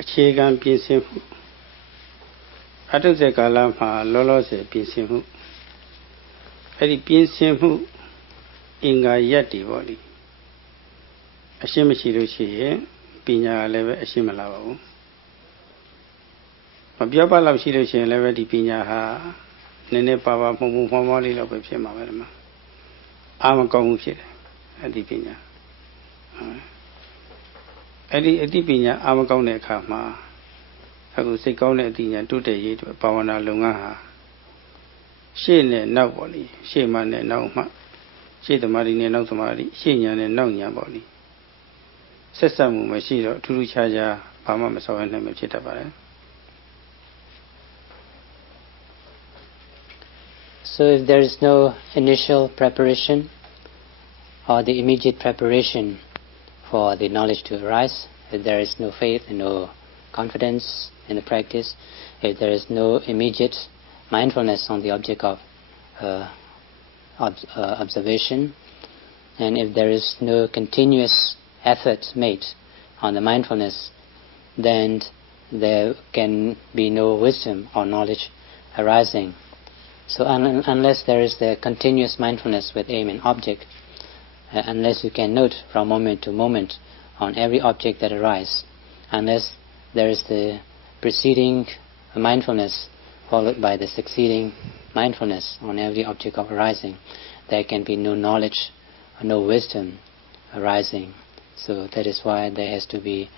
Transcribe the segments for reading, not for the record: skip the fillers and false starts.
အခြေခံပြင်ဆင်မှုအတုဇေကာလမှာလောလောဆယ်ပြင်ဆင်မှုအဲ့ဒီပြင်ဆင်မှုအင်္ဂါရက်တွေပေါ့လေအရှင်းမရှိလို့ရှိရင်ပညာလည်းပဲအရှင်းမလာပါဘူးမပြောပါလို့ရှိလို့ရှိရင်လည်းပဲဒီပညာဟာနည်းနည်းပါပါမှုမှုမောမောလေးတော့ပဲဖြစ်မှာပဲဒီမှာအာမကောင်းမှုဖြစ်တယ်အဲ့ဒီပညာအဲ့ဒီအတိပညာအာမကောင်းတဲ့အခါမှာအခုစိတ်ကောင်းတဲ့အတိညာတိုးတက်ရေးအတွက်ဘာဝနာလုပ်ငန်းဟာရှေ့နဲ့နောက်ပေါ့လေရှေ့မှနဲ့နောက်မှရှေ့သမာဓိနဲ့နောက်သမာဓိရှေ့ညာနဲ့နောက်ညာပေါ့လေဆက်ဆက်မှုမရှိတော့ထူးထူးခြားခြားဘာမှမဆောင်ရနိုင်မဖြစ်တတ်ပါတယ် So if there is no initial preparation or the immediate preparation for the knowledge to arise, if there is no faith and no confidence in the practice, if there is no immediate mindfulness on the object of observation, and if there is no continuous effort made on the mindfulness, then there can be no wisdom or knowledge arising. So unless there is the continuous mindfulness with aim and object, unless you can note from moment to moment on every object that arises, unless there is the preceding mindfulness followed by the succeeding mindfulness on every object of arising, there can be no knowledge or no wisdom arising. So that is why there has to be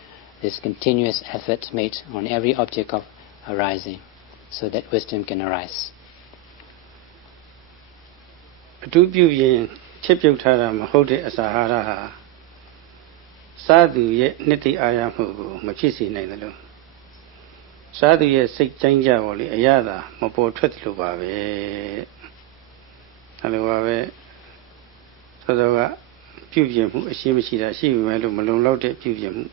this continuous effort made on every object of arising, so that wisdom can arise. အတူပြုရင်ချက်ပြုတ်ထားတာမဟုတ်တဲ့အစာဟာရဟာစားသူရဲ့နှစ်သိအာရမှုကိုမဖြစ်စေနိုင်သလိုစားသူရဲ့စိတ်ကြိုင်းကြပေါ်လေအရသာမပေါ်ထွက်တယ်လို့ပါပဲအဲလိုပါပဲသောသောကပြုပြင်မှုအရှင်းမရှိတာရှိပြီမဲ့လို့မလုံလောက်တဲ့ပြုပြင်မှု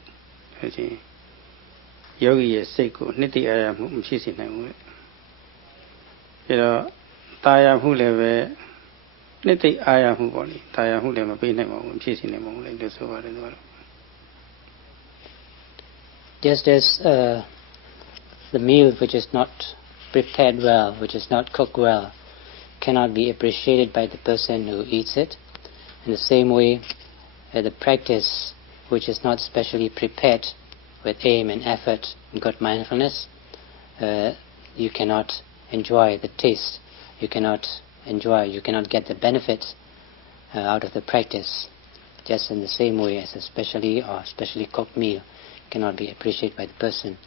အဲချင်းယောဂီရဲ့စိတ်ကိုနှစ်သိအာရမှုမဖြစ်စေနိုင်ဘူးလေအဲတော့တာယာမှုလည်းပဲနှစ်သိအာရမှုပေါ့လေတာယာမှုလည်းမပေးနိုင်ပါဘူးမဖြစ်စေနိုင်ပါဘူးလေလို့ဆိုပါတယ်သူကတော့ Just as the meal which is not prepared well, which is not cooked well, cannot be appreciated by the person who eats it, in the same way, the practice which is not specially prepared with aim and effort and good mindfulness, you cannot enjoy the taste, you cannot get the benefits out of the practice. Just in the same way as a specially cooked meal cannot be appreciated by the person.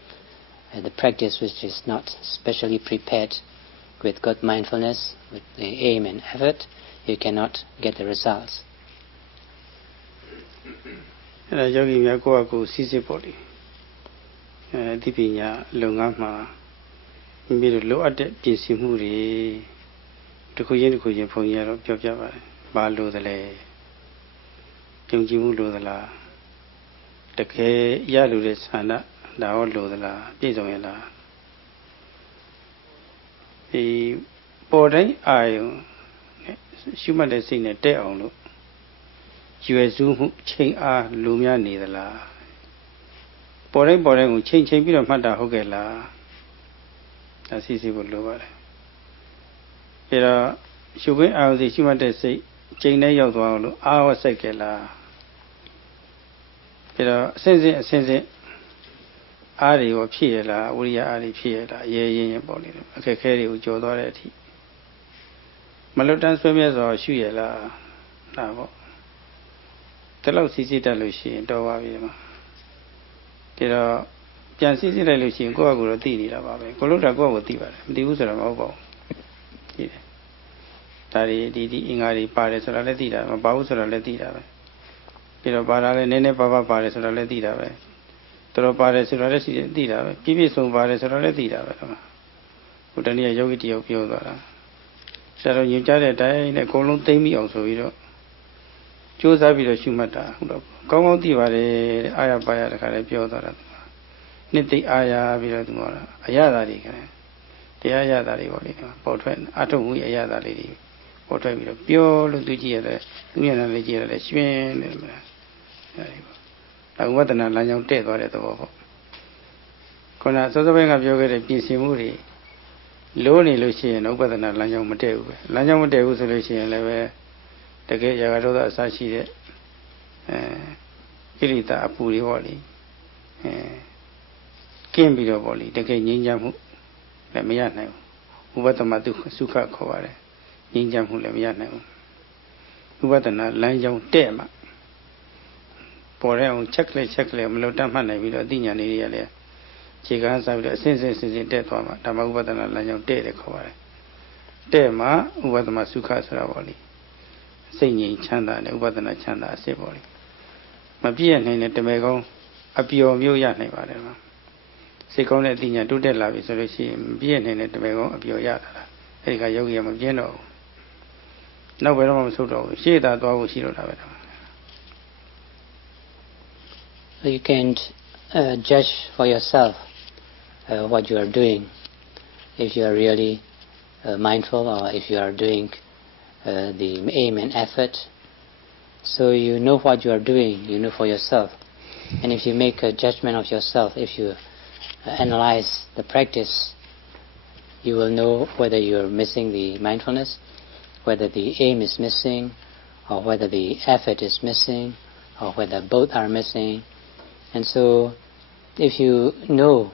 The practice which is not specially prepared with good mindfulness, with the aim and effort, you cannot get the results. အဲ့ဒါယောဂီများကိုယ့်အကိုစီးစစ်ပေါ့လေဒီပညာလုပ်ငန်းမှာမိမိတို့လိုအပ်တဲ့ပြင်ဆင်မှုတွေတစ်ခုချင်းဘုန်းကြီးကတော့ပြောပြပါတယ်ဘာလို့သလဲယုံကြည်မှုလို့သလားတကယ်ရလို့တဲ့ဆန္ဒဒါရောလို့သလားပြည့်စုံရလားဒီပေါ်တိုင်းအာယုံရှုမှတ်တဲ့စိတ်နဲ့တက်အောင်လို့ရွယ်စုမှုချိန်အားလူများနေသလားပေါ်တိုင်းကိုချိန်ပြီးတော့မှတ်တာဟုတ်ကဲ့လားဒါစီဖို့လိုပါတယ်အဲတော့ရှုခွင့်အာရုံစိတ်ရှုမှတ်တဲ့စိတ်ချိန်နဲ့ရောက်သွားအောင်လို့အာဝစိတ်ကလားအဲတော့အစဉ်စဉ်အားတွေကိုဖြည့်ရလားဝိရိယအားတွေဖြည့်ရလားရဲရင်ပေါ့လေအခက်ခဲတွေကိုကြော်သွားတဲ့အထိမလွတ်တမ်းဆွဲမြဲစွာရှုရလားဒါပေါ့ဒီလောက်စီစစ်တတ်လို့ရှိရင်တော်ပါပြီမှာဒါတော့ပြန်စီစစ်လိုက်လို့ရှိရင်ကိုယ့်အကူတော့သိနေတာပါပဲကိုလို့တာကိုယ့်ကိုသိပါတယ်မသိဘူးဆိုတော့မဟုတ်ပါဘူးသိတယ်ဒါဒီအင်္ဂါတွေပါတယ်ဆိုတာလည်းသိတာမပါဘူးဆိုတာလည်းသိတာပဲပြီးတော့ပါတာလည်းနည်းနည်းပါပါပါတယ်ဆိုတာလည်းသိတာပဲတော်ပါတယ်ဆိုတာလည်းသိတာပဲပြည့်စုံပါတယ်ဆိုတာလည်းသိတာပဲဟိုတနေ့ယောဂီတယောက်ပြောသွားတာဆရာတော်ညွှန်ကြားတဲ့အတိုင်းနဲ့အကုန်လုံးသိမ့်မိအောင်ဆိုပြီးတော့ကြိုးစားပြီးတော့ရှုမှတ်တာဟုတ်တော့ကောင်းကောင်းသိပါတယ်အာရပါရတခါလည်းပြောသွားတာနှစ်သိအာရပြီးတော့သူကအရသာတွေခင်တရားရသာတွေပေါ့လေပေါ်ထွက်အထုံမှုအရသာလေးတွေပေါ်ထွက်ပြီးတော့ပြောလို့သူကြည့်ရတယ်သူမျက်နှာလေးကြည့်ရတယ်ရှင်တယ်မလားအဲဒီပေါ့ ဥပဒနာလမ်းကြောင်းတဲ့သွားတဲ့သဘောပေါ့ခုနစောစောပိုင်းကပြောခဲ့တဲ့ပြင်ဆင်မှုတွေလိုးနေလို့ရှိရင်ဥပဒနာလမ်းကြောင်းမတည့်ဘူးပဲလမ်းကြောင်းမတည့်ဘူးဆိုလို့ရှိရင်လည်းပဲတကယ်ရာဂဒေါသအစရှိတဲ့ကိလေသာအပူတွေပေါ့လေကင်းပြီးတော့ပေါ့လေတကယ်ငြိမ်းချမ်းမှုလည်းမရနိုင်ဘူးဥပဒမတုစုခခေါ်ပါတယ်ငြိမ်းချမ်းမှုလည်းမရနိုင်ဘူးဥပဒနာလမ်းကြောင်းတဲ့မှပေါ်တဲ့အောင်ချက်လက်မလို့တတ်မှတ်နိုင်ပြီးတော့အသိဉာဏ်လေးတွေကလည်းခြေကားစားပြီးတော့အစဉ်စဉ်တက်သွားမှဓမ္မဥပဒနာလမ်းကြောင်းတဲ့တယ်ခေါ်ပါတယ်တဲ့မှဥပဒမစုခဆိုတာပေါ့လေစိတ်ငြိမ်ချမ်းသာတဲ့ဥပဒနာချမ်းသာအစစ်ပေါ့လေမပြည့်နိုင်တဲ့တမေကောင်းအပျော်မျိုးရနိုင်ပါတယ်မှာစိတ်ကောင်းတဲ့အသိဉာဏ်တိုးတက်လာပြီဆိုလို့ရှိရင်မပြည့်နိုင်တဲ့တမေကောင်းအပျော်ရတာလားအဲဒီကယောဂီကမပြင်းတော့ဘူးနောက်ဘယ်တော့မှမဆုတ်တော့ဘူးရှေ့သာသွားဖို့ရှိတော့တာပဲYou can judge for yourself what you are doing if you are really mindful or if you are doing the aim and effort. So you know what you are doing, you know for yourself. And if you make a judgment of yourself, if you analyze the practice, you will know whether you are missing the mindfulness, whether the aim is missing, or whether the effort is missing, or whether both are missing. And so if you know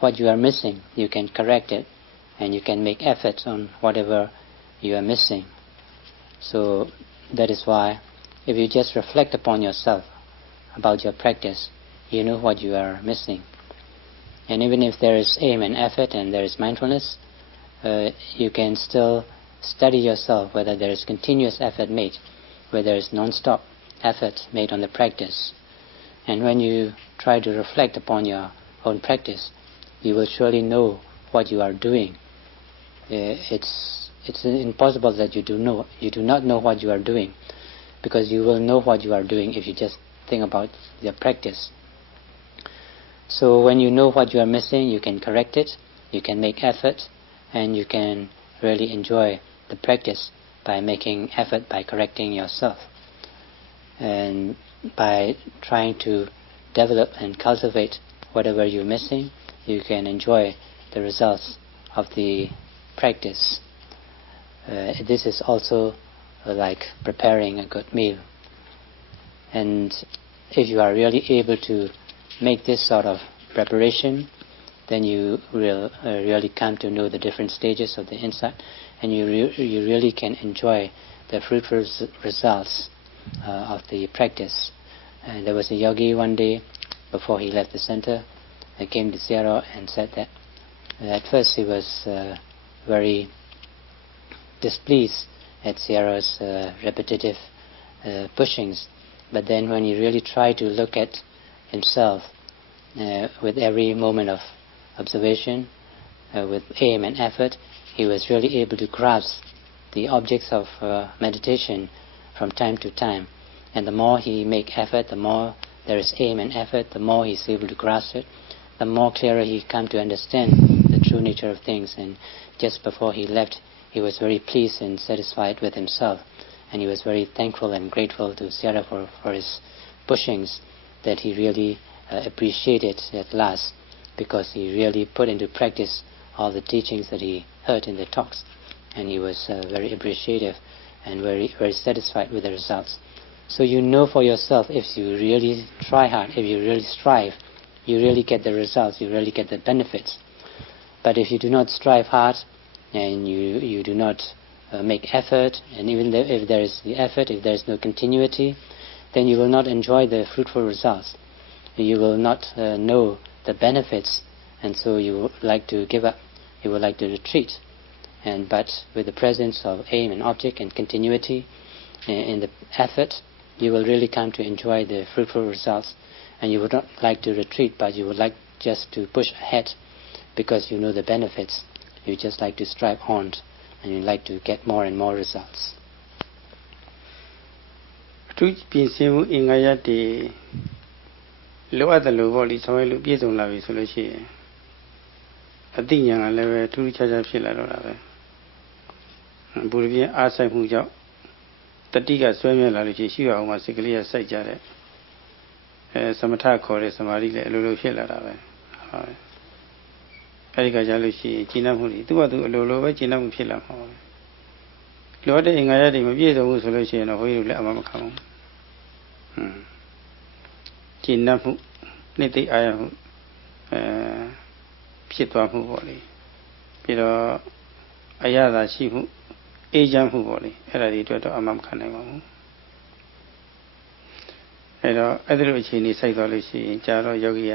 what you are missing, you can correct it, and you can make efforts on whatever you are missing. So that is why if you just reflect upon yourself about your practice, you know what you are missing. And even if there is aim and effort and there is mindfulness, you can still study yourself whether there is continuous effort made, whether there is non-stop effort made on the practice. And when you try to reflect upon your own practice, you will surely know what you are doing. It's impossible that you do not know what you are doing, because you will know what you are doing if you just think about your practice. So when you know what you are missing, you can correct it, you can make effort, and you can really enjoy the practice by making effort, by correcting yourself. And by trying to develop and cultivate whatever you're missing, you can enjoy the results of the practice. This is also like preparing a good meal. And if you are really able to make this sort of preparation, then you will really come to know the different stages of the insight, and you really can enjoy the fruitful results of the practice. And there was a yogi one day, before he left the center, he came to Sayadaw and said that at first he was very displeased at Sayadaw's repetitive pushings, but then when he really tried to look at himself with every moment of observation, with aim and effort, he was really able to grasp the objects of meditation from time to time. And the more he make effort, the more there is aim and effort, the more he is able to grasp it, the more clearer he come to understand the true nature of things. And just before he left, he was very pleased and satisfied with himself, and he was very thankful and grateful to Sayadaw for his pushings, that he really appreciated at last, because he really put into practice all the teachings that he heard in the talks, and he was very appreciative and very satisfied with the results. So you know for yourself, if you really try hard, if you really strive, you really get the results, you really get the benefits. But if you do not strive hard, and you do not make effort, and even if there is the effort, if there is no continuity, then you will not enjoy the fruitful results. You will not know the benefits, and so you would like to give up, you would like to retreat. But with the presence of aim and object and continuity in the effort, you will really come to enjoy the fruitful results, and you would not like to retreat, but you would like just to push ahead, because you know the benefits. You just like to strive on, and you like to get more and more results. သူပြင်ဆင်မှုအင်္ဂါရတွေလိုအပ်တယ်လို့ပေါ့လေဆောင်ရွက်လို့ပြည့်စုံလာပြီဆိုလို့ရှိရင်အသိဉာဏ်ကလည်းပဲထူးထူးခြားခြားဖြစ်လာတော့တာပဲဘုရားပြင်းအားဆိုင်မှုကြောင့်တတိကဆွဲမြဲလာလို့ရှိရင်ရှိရအောင်မှာစိတ်ကလေးကစိုက်ကြတဲ့ သမထခေါ်တဲ့သမာဓိလည်းအလိုလိုဖြစ်လာတာပဲဟုတ်အဲဒီကကြလို့ရှိရင်ကျင့်တတ်မှုတွေသူကသူအလိုလိုပဲကျင့်တတ်မှုဖြစ်လာမှာပါလိုတဲ့အင်္ဂါရတွေမပြည့်စုံဘူးဆိုလို့ရှိရင်တော့ဘုန်းကြီးတို့လည်းအမှမခံဘူးကျင့်တတ်မှုနှစ်သိအာရမှုဖြစ်သွားမှုပေါ့လေပြီးတော့အရသာရှိမှုအေးချမ်းမှုပေါ့လေအဲ့ဒါတွေအတွက်တော့အမှမခံနိုင်ပါဘူးအဲ့တော့အဲ့ဒီလိုအခြေအနေစိုက်သွားလို့ရှိရင်ကြာတော့ယောဂီက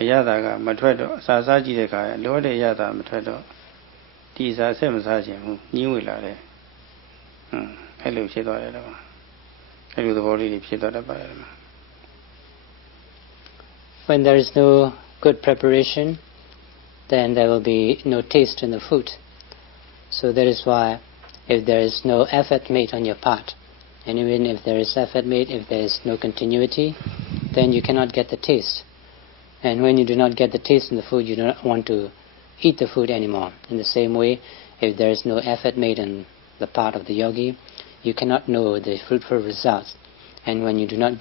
အရသာကမထွက်တော့အစာစားကြည့်တဲ့အခါလိုတဲ့အရသာမထွက်တော့ဒီအစာဆက်မစားခြင်းဘူးညှင်းဝေလာတယ်အဲ့လိုဖြစ်သွားတယ်တော့အဲ့လိုသဘောလေးတွေဖြစ်သွားတတ်ပါတယ် When there is no good preparation, then there will be no taste in the food. So that is why if there is no effort made on your part, and even if there is effort made, if there is no continuity, then you cannot get the taste. And when you do not get the taste in the food, you do not want to eat the food anymore. In the same way, if there is no effort made on the part of the yogi, you cannot know the fruitful results. And when you do not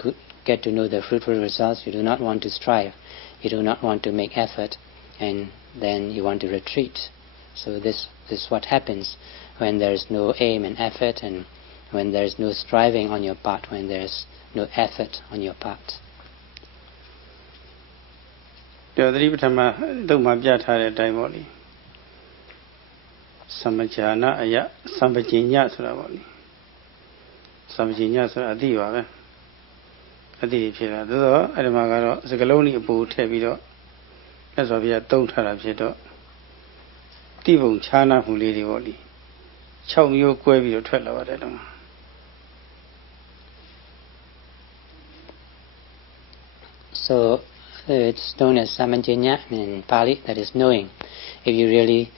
get to know the fruitful results, you do not want to strive, you do not want to make effort, and then you want to retreat. So this is what happens when there is no aim and effort, and when there is no striving on your part, when there is no effort on your part. ဒီသတိပဋ္ဌာန်မှာတုတ်မှာပြထားတဲ့အတိုင်းပေါ့လေသမ္ပဇာနာအယသမ္ပဇညဆိုတာပေါ့လေသမ္ပဇညဆိုတာအသိပါပဲအသိဖြစ်တာသို့တော့အဲ့ဒီမှာကတော့စကလုံးကြီးအပူထည့်ပြီးတော့မြတ်စွာဘုရားတုံးထားတာဖြစ်တော့တိပုံခြားနာမှုလေးတွေပေါ့လေ6မျိုး꿰ပြီးတော့ထွက်လာပါတယ်တော့ So it's known as samanjanya in Pali, that is knowing. If you really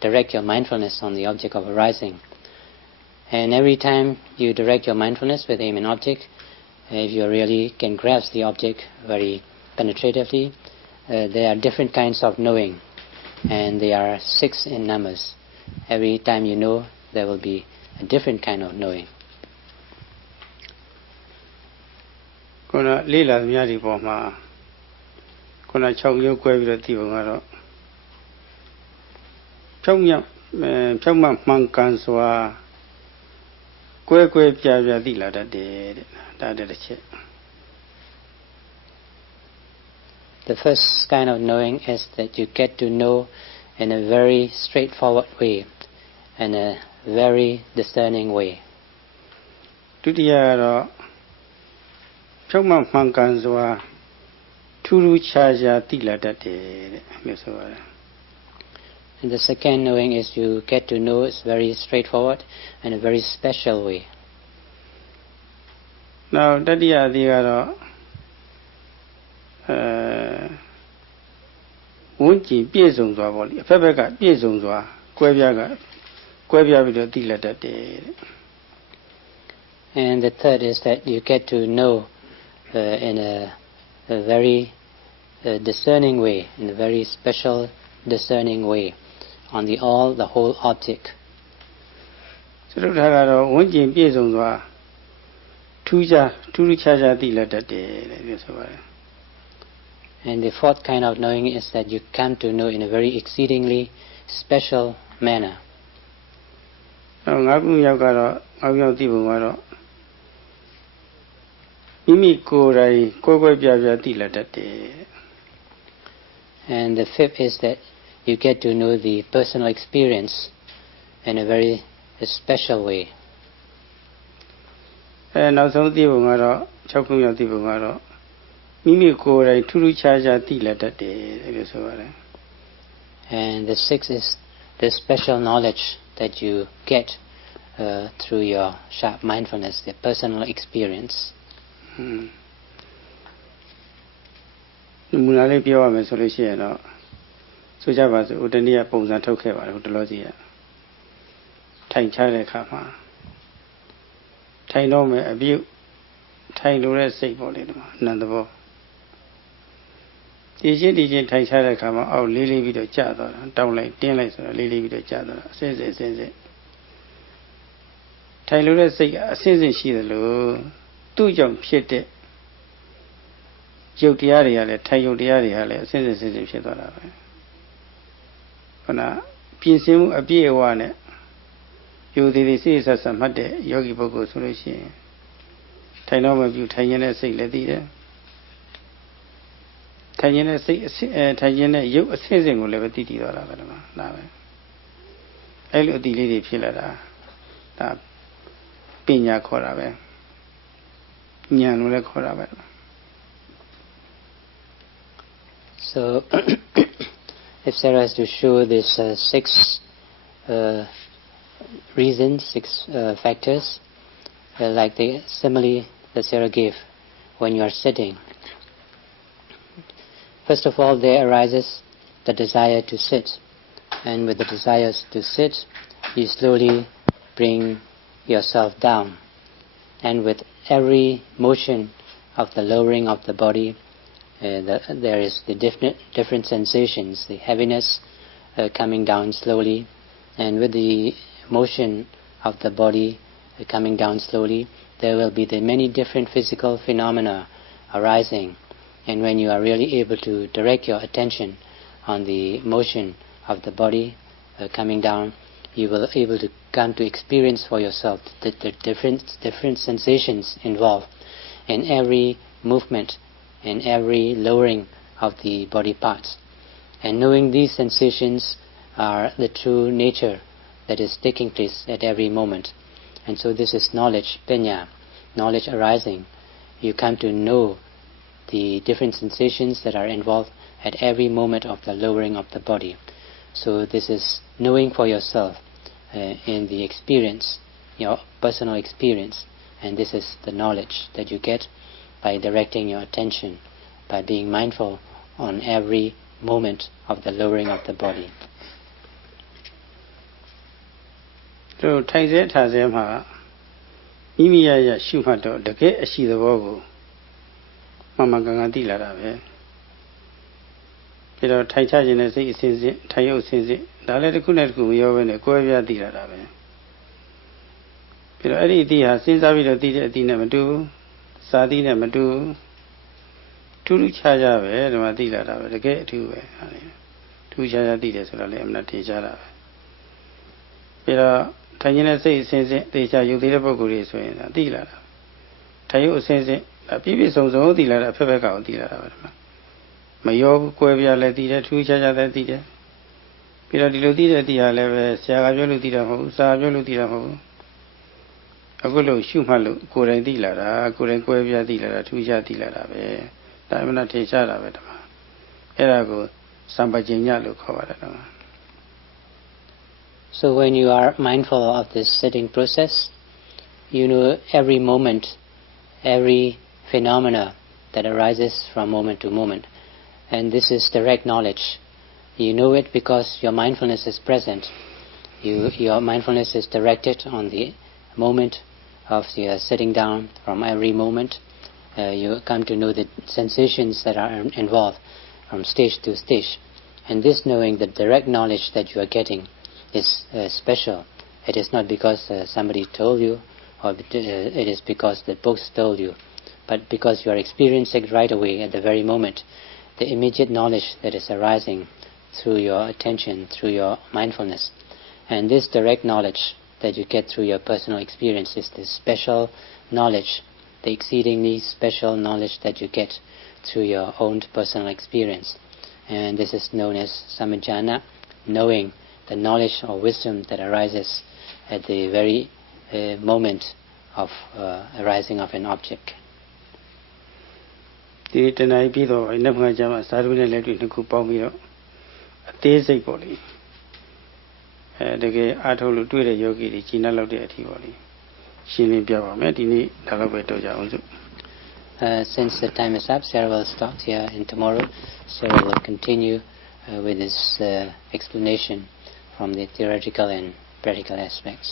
direct your mindfulness on the object of arising, and every time you direct your mindfulness with aim and object, if you really can grasp the object very penetratively, there are different kinds of knowing, and they are 6 in numbers. Every time you know, there will be a different kind of knowing. ခုနလေးလာသမျှဒီပေါ်မှာခုန6မျိုး꿰ပြီးတော့သိပုံကတော့ဖြောက်မှမှန်ကန်စွာ꿰ပြပြသိလာတတ်တယ်တဲ့ဒါတစ်ချက် The first kind of knowing is that you get to know in a very straightforward way, in a very discerning way. ဒုတိယကတော့ဖြောက်မှမှန်ကန်စွာထူးထူးခြားခြားသိလာတတ်တယ်တဲ့လို့ဆိုပါတယ် And the second knowing is you get to know it's very straightforward in a very special way. Now တတိယအသေးကတော့ဝန်းကျင်ပြည့်စုံစွာပေါ့လေအဖက်ဖက်ကပြည့်စုံစွာ꿰ပြပြီးတော့သိလာတတ်တယ်တဲ့ And the third is that you get to know in a very discerning way, in a very special discerning way, on the whole object. ဆိုတော့ဒါကတော့ဝန်းကျင်ပြည့်စုံစွာထူးခြားသိလာတတ်တယ်လို့ပြောဆိုပါတယ် And the fourth kind of knowing is that you come to know in a very exceedingly special manner. ငါးခုမြောက်ကတော့ငါးခုမြောက်သိပုံကတော့မိမိကိုယ်တိုင်꿰ပြပြသိလာတတ်တယ် And the fifth is that you get to know the personal experience in a very special way. နောက်ဆုံးသိပုံကတော့6ခုမြောက်သိပုံကတော့မိမိကိုယ်တိုင်ထူးခြားသိလာတတ်တယ်လို့ဆိုပါတယ် And the sixth is the special knowledge that you get through your sharp mindfulness, the personal experience. မူလာလေးပြောရမယ်ဆိုလို့ရှိရင်တော့ဆိုကြပါစို့ဟိုတနေ့ကပုံစံထုတ်ခဲ့ပါတယ်ဟိုတလောကြီးကထိုင်ချတဲ့အခါမှာထိုင်တော့မယ်အပြုတ်ထိုင်လို့တဲ့စိတ်ပေါ့လေဒီမှာအနန္တဘောဒီချင်းထိုင်ချတဲ့အခါမှာအောက်လေးပြီးတော့ကျသွားတာတောင်းလိုက်တင်းလိုက်ဆိုတော့လေးပြီးတော့ကျသွားတာအစစ်ထိုင်လို့တဲ့စိတ်ကအစစ်ရှိတယ်လို့သူ့ကြောင့်ဖြစ်တဲ့ ရုပ်တရားတွေကလည်းထိုင်ရုပ်တရားတွေကလည်းအစဉ်စဉ်စဉ်ဖြစ်သွားတာပဲခုနပြင်ဆင်မှုအပြည့်အဝနဲ့ယူသေးသေးစိတ်ဆက်ဆက်မှတ်တဲ့ယောဂီပုဂ္ဂိုလ်ဆိုလို့ရှိရင်ထိုင်တော့မပြုထိုင်ရင်လည်းစိတ်လည်းသိတယ်ထိုင်ရင်လည်းစိတ်ထိုင်ရင်လည်းရုပ်အစဉ်စဉ်ကိုလည်းပဲသိသွားတာပဲဒီမှာဒါပဲအဲ့လိုအတိလေးတွေဖြစ်လာတာဒါပညာခေါ်တာပဲဉာဏ်လို့လည်းခေါ်တာပဲ So if Sarah has to show this six reasons, six factors, like the simile that Sarah gave when you are sitting. First of all, there arises the desire to sit, and with the desires to sit, you slowly bring yourself down, and with every motion of the lowering of the body, there is the different sensations, the heaviness coming down slowly, and with the motion of the body coming down slowly, there will be the many different physical phenomena arising. And when you are really able to direct your attention on the motion of the body coming down, you will be able to come to experience for yourself the different sensations involved in every movement, in every lowering of the body parts. And knowing these sensations are the true nature that is taking place at every moment. And so this is knowledge, panya, knowledge arising. You come to know the different sensations that are involved at every moment of the lowering of the body. So this is knowing for yourself in the experience, your personal experience, and this is the knowledge that you get by directing your attention, by being mindful on every moment of the lowering of the body. So, ထိုင်စေထားစေမှာမိမိရရရှုမှတ်တော့တကယ်အရှိသဘောကိုမှန်မှန်ကန်ကန်သိလာတာပဲပြီးတော့ထိုင်ချခြင်းနဲ့စိတ်အစဉ်စဉ်ထိုင်ရုပ်အစဉ်စဉ်ဒါလည်းတစ်ခုနဲ့တစ်ခုမရောဘဲနဲ့ကိုယ်ပြားသိလာတာပဲပြီးတော့အဲ့ဒီအသိဟာစဉ်းစားပြီးတော့သိတဲ့အသိနဲ့မတူဘူးစာသိနဲ့မတူဘူးထူးထူးခြားခြားပဲဒီမှာသိလာတာပဲတကယ်အထူးပဲဟာလေထူးခြားခြားသိတယ်ဆိုတော့လည်းအမှန်တင်ရှားတာပဲပြီးတော့ထိုင်ခြင်းနဲ့စိတ်အစဉ်စဉ်သိချာယူသေးတဲ့ပုဂ္ဂိုလ်တွေဆိုရင်ဒါသိလာတာထိုင်ရုပ်အစဉ်စဉ်ပြည့်ပြည့်စုံစုံသိလာတာဖက်ဖက်ကကိုသိလာတာပဲဒီမှာမရောဘူးကွဲပြားလည်းသိတယ်ထူးခြားခြားလည်းသိတယ်ပြီးတော့ဒီလိုသိတဲ့အသိဟာလည်းပဲဆရာကပြောလို့သိတာမဟုတ်ဘူးစာပြောလို့သိတာမဟုတ်ဘူးအခုလို့ရှုမှတ်လို့ကိုယ်တိုင်သိလာတာကိုယ်တိုင်ကွဲပြားသိလာတာထူးခြားသိလာတာပဲဒါမှမဟုတ်ထင်ရှားတာပဲဒီမှာအဲ့ဒါကိုစံပကျင်ညလို့ခေါ်ပါတယ်ဒီမှာ So when you are mindful of this sitting process, you know every moment, every phenomena that arises from moment to moment. And this is direct knowledge. You know it because your mindfulness is present. Your mindfulness is directed on the moment of your sitting down. From every moment, you come to know the sensations that are involved from stage to stage. And this knowing, the direct knowledge that you are getting, is special. It is not because somebody told you, or it is because the books told you, but because you are experiencing it right away at the very moment, the immediate knowledge that is arising through your attention, through your mindfulness. And this direct knowledge that you get through your personal experience is the special knowledge, the exceedingly special knowledge that you get through your own personal experience. And this is known as samajjhana, knowing the knowledge or wisdom that arises at the very moment of arising of an object. ဒီတဏှာပြီးတော့နောက်မှကျမှစာရုံးနဲ့လက်တွေ့နှစ်ခုပေါင်းပြီးတော့အသေးစိတ်ပေါ့လေတကယ်အားထုတ်လို့တွေ့တဲ့ယောဂီတွေရှင်းနှက်လောက်တဲ့အထိပေါ့လေရှင်းလင်းပြပါမယ်ဒီနေ့ဒါတော့ပဲတော့ကြအောင်စို့ Since the time is up, Sarah will stop here, and tomorrow Sarah will continue with this explanation from the theoretical and practical aspects.